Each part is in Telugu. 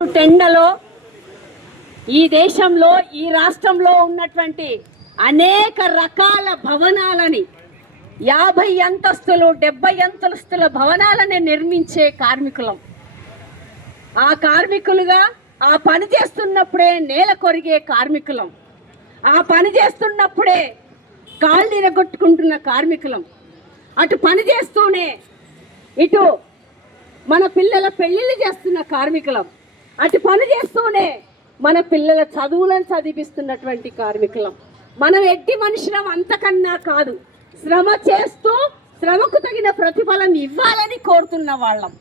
టెండలో ఈ దేశంలో ఈ రాష్ట్రంలో ఉన్నటువంటి అనేక రకాల భవనాలని 50 అంతస్తులు 70 అంతస్తుల భవనాలని నిర్మించే కార్మికులం. ఆ కార్మికులుగా ఆ పని చేస్తున్నప్పుడే నేల కొరిగే కార్మికులం. ఆ పని చేస్తున్నప్పుడే కాళ్ళు ఇరగొట్టుకుంటున్న కార్మికులం. అటు పని చేస్తూనే ఇటు మన పిల్లల పెళ్లిళ్ళు చేస్తున్న కార్మికులం. అటు పని చేస్తూనే మన పిల్లల చదువులను చదివిస్తున్నటువంటి కార్మికులం. మనం ఎట్టి మనుషులం అంతకన్నా కాదు. శ్రమ చేస్తూ శ్రమకు తగిన ప్రతిఫలం ఇవ్వాలని కోరుతున్న వాళ్ళం.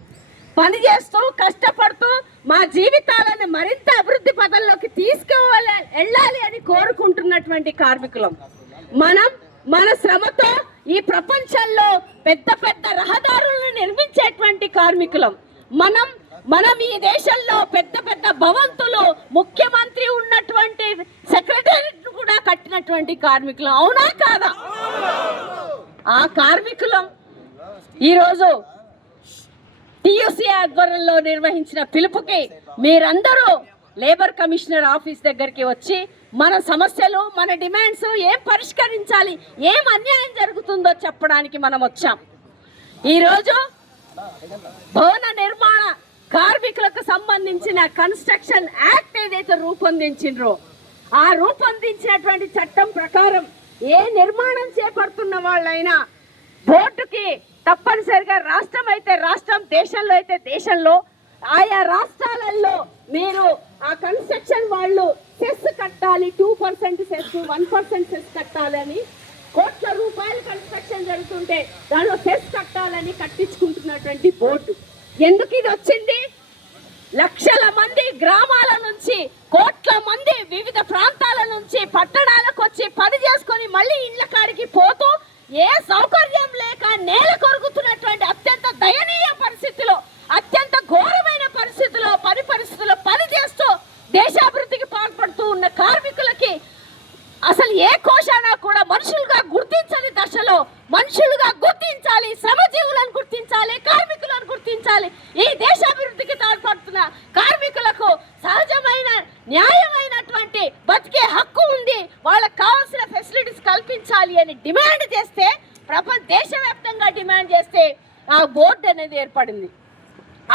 పని చేస్తూ కష్టపడుతూ మా జీవితాలను మరింత అభివృద్ధి పదంలోకి వెళ్ళాలి అని కోరుకుంటున్నటువంటి కార్మికులం. మన శ్రమతో ఈ ప్రపంచంలో పెద్ద పెద్ద రహదారులను నిర్మించేటువంటి కార్మికులం. మనం ఈ దేశంలో పెద్ద పెద్ద భవంతులు ముఖ్యమంత్రి ఉన్నటువంటి సెక్రటేరియట్ కూడా కట్టినటువంటి కార్మికులం. అవునా కాదా? ఆ కార్మికులం ఈరోజు టీయూసీ ఆధ్వర్యంలో నిర్వహించిన పిలుపుకి మీరందరూ లేబర్ కమిషనర్ ఆఫీస్ దగ్గరికి వచ్చి మన సమస్యలు మన డిమాండ్స్ ఏం పరిష్కరించాలి, ఏం అన్యాయం జరుగుతుందో చెప్పడానికి మనం వచ్చాం. ఈరోజు భవన నిర్మాణ కార్మికులకు సంబంధించిన కన్స్ట్రక్షన్ యాక్ట్ ఏదైతే రూపొందించిండ్రో ఆ రూపొందించినటువంటి చట్టం ప్రకారం ఏ నిర్మాణం చేపడుతున్న వాళ్ళైనా బోర్డుకి తప్పనిసరిగా రాష్ట్రం అయితే రాష్ట్రం, దేశంలో అయితే దేశంలో ఆయా రాష్ట్రాలలో మీరు ఆ కన్స్ట్రక్షన్ వాళ్ళు సెస్ కట్టాలి. 2% సెస్ 1% సెస్ కట్టాలని, కోట్ల రూపాయలు కన్స్ట్రక్షన్ జరుగుతుంటే దానిలో సెస్ కట్టాలని కట్టించుకుంటున్నటువంటి బోర్డు. ఎందుకు ఇది వచ్చింది? లక్షల మంది గ్రామాల నుంచి, కోట్ల మంది వివిధ ప్రాంతాల నుంచి పట్టణాలకు వచ్చి పని చేసుకొని మళ్ళీ ఇళ్ల కాడికి పోతూ ఏ సౌకర్యం లేక నేల కొరుకుతున్నటువంటి అత్యంత దయనీయ పరిస్థితిలో, అత్యంత ఘోరమైన పరిస్థితిలో పని చేస్తూ దేశాభివృద్ధికి పాల్పడుతూ ఉన్న కార్మికులకి అసలు ఏ కోశానా కూడా మనుషులుగా గుర్తించని దశలో మనుషులుగా గుర్తించాలి, శ్రమజీవులను గుర్తించాలి, కార్మికులను గుర్తించాలి. ఈ దేశాభివృద్ధికి తోడ్పడుతున్న కార్మికులకు సహజమైన న్యాయమైనటువంటి బతికే హక్కు ఉంది, వాళ్ళకు కావాల్సిన ఫెసిలిటీస్ కల్పించాలి అని డిమాండ్ చేస్తే, దేశవ్యాప్తంగా డిమాండ్ చేస్తే ఆ బోర్డు అనేది ఏర్పడింది.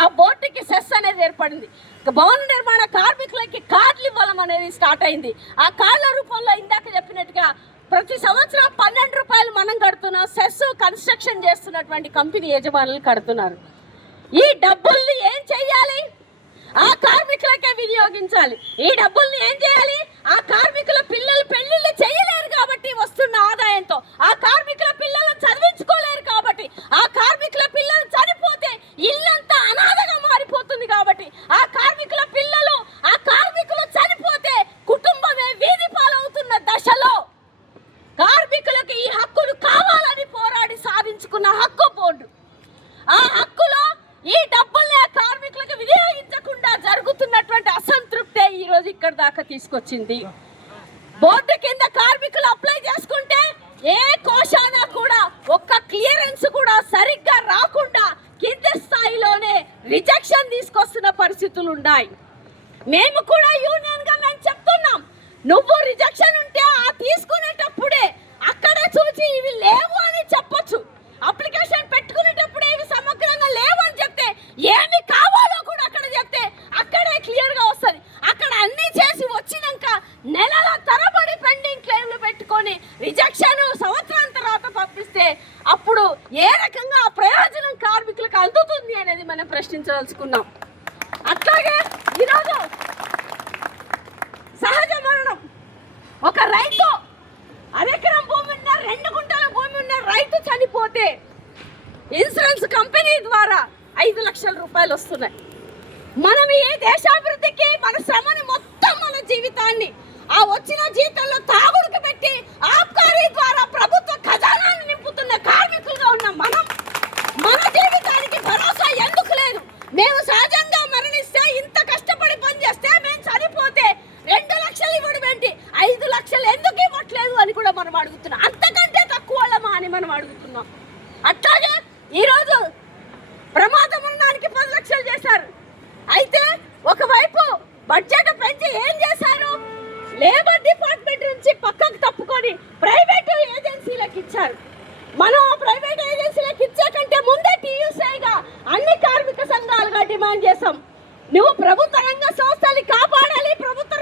ఆ బోర్డుకి సెస్ అనేది ఏర్పడింది. భవన నిర్మాణ కార్మికులకి కార్డులు ఇవ్వడం అనేది స్టార్ట్ అయింది. ఆ కార్డుల రూపంలో ఇందాక చెప్పినట్టుగా ప్రతి సంవత్సరం 12 రూపాయలు మనం కడుతున్నాం. సెస్ కన్స్ట్రక్షన్ చేస్తున్నటువంటి కంపెనీ యజమానులు కడుతున్నారు. ఈ డబ్బుల్ని ఏం చెయ్యాలి? ఆ కార్మికులకే వినియోగించాలి. ఈ డబ్బుల్ని ఏం చేయాలి? ఆ కార్మికుల పిల్లలు పెళ్లిళ్ళు చేయలేరు కాబట్టి వస్తున్న ఆదాయంతో, ఆ కార్మికుల పిల్లలను చదివించుకోలేరు కాబట్టి, ఆ కార్మికుల పిల్లలు చనిపోతే ఇల్లంతా అనాథగా మారిపోతుంది కాబట్టి, ఆ కార్మికుల పిల్లలు ఆ కార్మికులు చనిపోతే కుటుంబమే వీధి పాలవుతున్న దశలో కార్మికులకు ఈ హక్కులు కావాలని పోరాడి సాధించుకున్న హక్కు బోర్డు. ఆ హక్కులో ఈ డబ్బుల్ని ఆ కార్మికులకు వినియోగించకుండా జరుగుతున్నటువంటి అసంతృప్తే ఈ రోజు ఇక్కడ దాకా తీసుకొచ్చింది. బోర్డు కింద కార్మికులు అప్లై చేసుకుంటే ఏ కోశానా కూడా ఒక్క క్లియరెన్స్ కూడా సరిగ్గా రాకుండా కింది స్థాయిలోనే రిజెక్షన్ తీసుకొస్తున్న పరిస్థితులు ఉన్నాయి. మేము కూడా యూనియన్ గా మేము చెప్తున్నాం, నువ్వు రిజెక్షన్ ఉంటే ఆ తీసుకునేటప్పుడే అక్కడే చూసి ఇవి లేవు అని చెప్పొచ్చు. అప్లికేషన్ పెట్టుకునేటప్పుడే ఇవి సమగ్రంగా లేవు అని చెప్తే, ఏమి కావాలో కూడా అక్కడ చెప్తే అక్కడే క్లియర్ గా వస్తుంది. అక్కడ అన్ని చేసి వచ్చినాక నెలల తరబడి పెండింగ్ క్లెయిమ్లు పెట్టుకొని రిజెక్షన్ సంవత్సరం తర్వాత పంపిస్తే అప్పుడు ఏ రకంగా ఆ ప్రయోజనం కార్మికులకు అందుతుంది అనేది మనం ప్రశ్నించదలుచుకున్నాం. అట్లాగే ఈరోజు సహజ మరణం, ఒక రైతు అరెకరం భూమి ఉన్న 2 గుంటల భూమి ఉన్న రైతు చనిపోతే ఇన్సూరెన్స్ కంపెనీ ద్వారా 5 లక్షల రూపాయలు వస్తున్నాయి. మనం ఈ దేశాభివృద్ధికి మన శ్రమని మొత్తం మన జీవితాన్ని ఆ వచ్చిన జీతంలో తాగుడుకు పెట్టి ఆబ్కారీ ద్వారా ప్రభుత్వ ఖజానాన్ని నింపుతున్న కార్మికులుగా ఉన్న మన జీవితానికి భరోసా ఎందుకు లేదు? మేము సహజంగా మరణిస్తే, ఇంత కష్టపడి పనిచేస్తే, మేము చనిపోతే 2 లక్షలు ఇవ్వడం ఏంటి, 5 లక్షలు ఎందుకు ఇవ్వట్లేదు అని కూడా మనం అడుగుతున్నాం. అంతకంటే తక్కువమా అని మనం అడుగుతున్నాం. అట్లాగే ఈరోజు ప్రమాద మరణానికి 10 లక్షలు చేశారు. అయితే ఒకవైపు డిమాండ్ చేస్తాం. నువ్వు ప్రభుత్వ రంగ సంస్థల్ని కాపాడాలి, ప్రభుత్వ